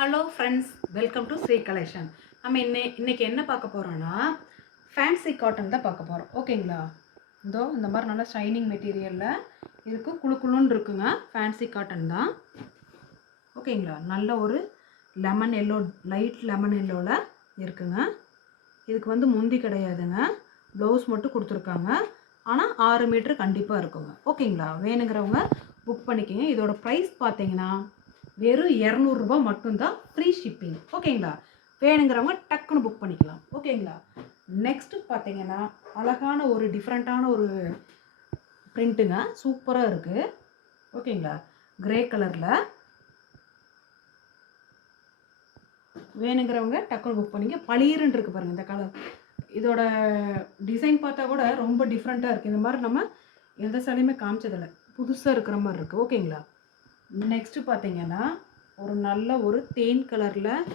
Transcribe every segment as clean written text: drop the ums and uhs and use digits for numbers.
Hello friends, welcome to Sri collection. நம்ம இன்னைக்கு என்ன பார்க்க போகிறோன்னா ஃபேன்சி காட்டன் தான் பார்க்க போகிறோம். ஓகேங்களா? இந்த மாதிரி நல்லா ஷைனிங் மெட்டீரியலில் இருக்குது, குழு குழுன்னு இருக்குங்க. ஃபேன்சி காட்டன் தான். ஓகேங்களா? நல்ல ஒரு லெமன் எல்லோ, லைட் லெமன் எல்லோவில் இருக்குங்க. இதுக்கு வந்து முந்தி கிடையாதுங்க, ப்ளவுஸ் மட்டும் கொடுத்துருக்காங்க. ஆனால் 6 மீட்டர் கண்டிப்பாக இருக்குங்க. ஓகேங்களா? வேணுங்கிறவங்க புக் பண்ணிக்கோங்க. இதோட ப்ரைஸ் பார்த்தீங்கன்னா வெறும் 200 ரூபா மட்டும்தான், ஃப்ரீ ஷிப்பிங். ஓகேங்களா? வேணுங்கிறவங்க டக்குன்னு புக் பண்ணிக்கலாம். ஓகேங்களா? நெக்ஸ்ட்டு பார்த்தீங்கன்னா அழகான ஒரு டிஃப்ரெண்ட்டான ஒரு பிரிண்ட்டுங்க, சூப்பராக இருக்குது. ஓகேங்களா? கிரே கலரில் வேணுங்கிறவங்க டக்குன்னு புக் பண்ணிங்க. பளீருன்னு இருக்குது பாருங்கள் இந்த கலர். இதோட டிசைன் பார்த்தா கூட ரொம்ப டிஃப்ரெண்ட்டாக இருக்குது. இந்த மாதிரி நம்ம எந்த சாலையுமே காமிச்சதில்லை, புதுசாக இருக்கிற மாதிரி இருக்குது. ஓகேங்களா? நெக்ஸ்ட்டு பார்த்தீங்கன்னா ஒரு நல்ல ஒரு தேன் கலரில்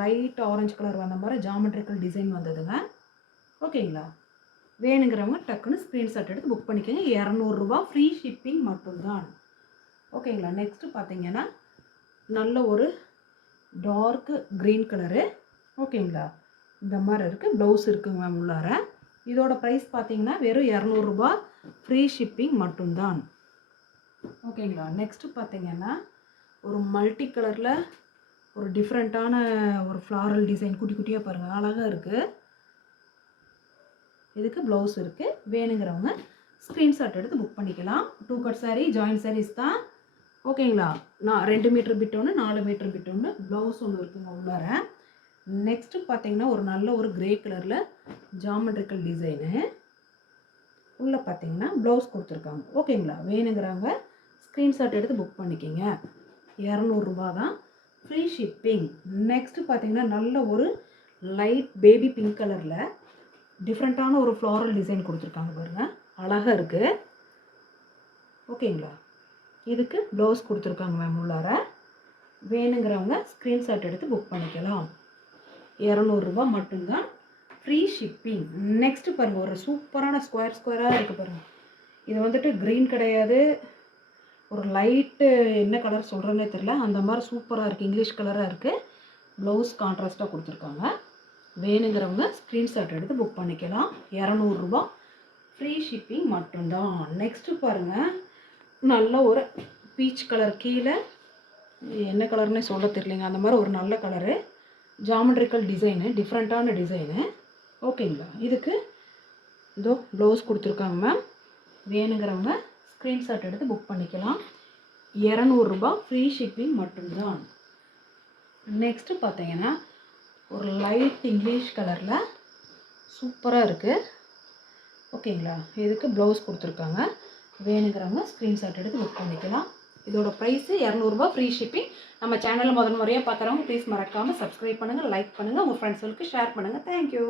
லைட் ஆரஞ்சு கலர் வந்த மாதிரி ஜாமெட்ரிக்கல் டிசைன் வந்ததுங்க. ஓகேங்களா? வேணுங்கிறவங்க டக்குன்னு ஸ்க்ரீன்ஷாட் எடுத்து புக் பண்ணிக்கோங்க. 200 ரூபா, ஃப்ரீ ஷிப்பிங் மட்டும்தான். ஓகேங்களா? நெக்ஸ்ட்டு பார்த்தீங்கன்னா நல்ல ஒரு டார்க்கு க்ரீன் கலரு. ஓகேங்களா? இந்த மாதிரி இருக்குது. ப்ளவுஸ் இருக்குங்க மேம் உள்ளார. இதோட ப்ரைஸ் பார்த்தீங்கன்னா வெறும் 200 ரூபா, ஃப்ரீ ஷிப்பிங் மட்டும்தான். ஓகேங்களா? நெக்ஸ்ட்டு பார்த்தீங்கன்னா ஒரு மல்டி கலரில் ஒரு டிஃப்ரெண்ட்டான ஒரு ஃப்ளாரல் டிசைன், குட்டி குட்டியாக பாருங்கள், அழகாக இருக்குது. இதுக்கு ப்ளவுஸ் இருக்குது. வேணுங்கிறவங்க ஸ்க்ரீன்ஷாட் எடுத்து புக் பண்ணிக்கலாம். 2 கட் சாரீ, ஜாயின்ட் சாரீஸ் தான். ஓகேங்களா? 2 மீட்டர் பிட் ஒன்று, 4 மீட்டர் பிட் ஒன்று, ப்ளவுஸ் ஒன்று இருக்குங்க உள்ளார. நெக்ஸ்ட்டு பார்த்தீங்கன்னா ஒரு நல்ல ஒரு கிரே கலரில் ஜாமெட்ரிக்கல் டிசைனு. உள்ளே பார்த்தீங்கன்னா ப்ளவுஸ் கொடுத்துருக்காங்க. ஓகேங்களா? வேணுங்கிறவங்க ஸ்க்ரீன்ஷாட் எடுத்து புக் பண்ணிக்கிங்க. 200 ரூபா தான், ஃப்ரீ ஷிப்பிங். நெக்ஸ்ட்டு பார்த்தீங்கன்னா நல்ல ஒரு லைட் பேபி பிங்க் கலரில் டிஃப்ரெண்ட்டான ஒரு ஃப்ளாரல் டிசைன் கொடுத்துருக்காங்க பாருங்கள், அழகாக இருக்குது. ஓகேங்களா? இதுக்கு ப்ளவுஸ் கொடுத்துருக்காங்க மேம் உள்ளார. வேணுங்கிறவங்க ஸ்க்ரீன்ஷாட் எடுத்து புக் பண்ணிக்கலாம். 200 ரூபா மட்டும்தான், ஃப்ரீ ஷிப்பிங். நெக்ஸ்ட்டு பாருங்கள் ஒரு சூப்பரான ஸ்கொயராக இருக்குது பாருங்கள். இது வந்துட்டு க்ரீன் கிடையாது, ஒரு லைட்டு என்ன கலர் சொல்கிறேன்னே தெரில, அந்த மாதிரி சூப்பராக இருக்குது, இங்கிலீஷ் கலராக இருக்குது. ப்ளவுஸ் கான்ட்ராஸ்ட்டாக கொடுத்துருக்காங்க. வேணுங்கிறவங்க ஸ்க்ரீன்ஷாட் எடுத்து புக் பண்ணிக்கலாம். 200 ரூபா, ஃப்ரீ ஷிப்பிங் மட்டும்தான். நெக்ஸ்ட்டு பாருங்கள் நல்ல ஒரு பீச் கலர், கீழே என்ன கலர்னே சொல்ல தெரியலைங்க, அந்த மாதிரி ஒரு நல்ல கலரு, ஜாமெட்ரிக்கல் டிசைனு, டிஃப்ரெண்ட்டான டிசைனு. ஓகேங்களா? இதுக்கு இதோ ப்ளவுஸ் கொடுத்துருக்காங்க மேம். வேணுங்கிறவங்க ஸ்க்ரீன்ஷாட் எடுத்து புக் பண்ணிக்கலாம். 200 ரூபா, ஃப்ரீ ஷிப்பிங் மட்டும்தான். நெக்ஸ்ட்டு பார்த்தீங்கன்னா ஒரு லைட் இங்கிலீஷ் கலரில் சூப்பராக இருக்குது. ஓகேங்களா? இதுக்கு ப்ளவுஸ் கொடுத்துருக்காங்க. வேணுங்கிறவங்க ஸ்க்ரீன்ஷாட் எடுத்து புக் பண்ணிக்கலாம். இதோட ப்ரைஸு 200 ரூபா, ஃப்ரீ ஷிப்பிங். நம்ம சேனலில் முதல் முறையாக பார்க்குறவங்க ப்ளீஸ் மறக்காமல் சப்ஸ்கிரைப் பண்ணுங்கள், லைக் பண்ணுங்கள், உங்கள் ஃப்ரெண்ட்ஸுகளுக்கு ஷேர் பண்ணுங்கள். தேங்க்யூ.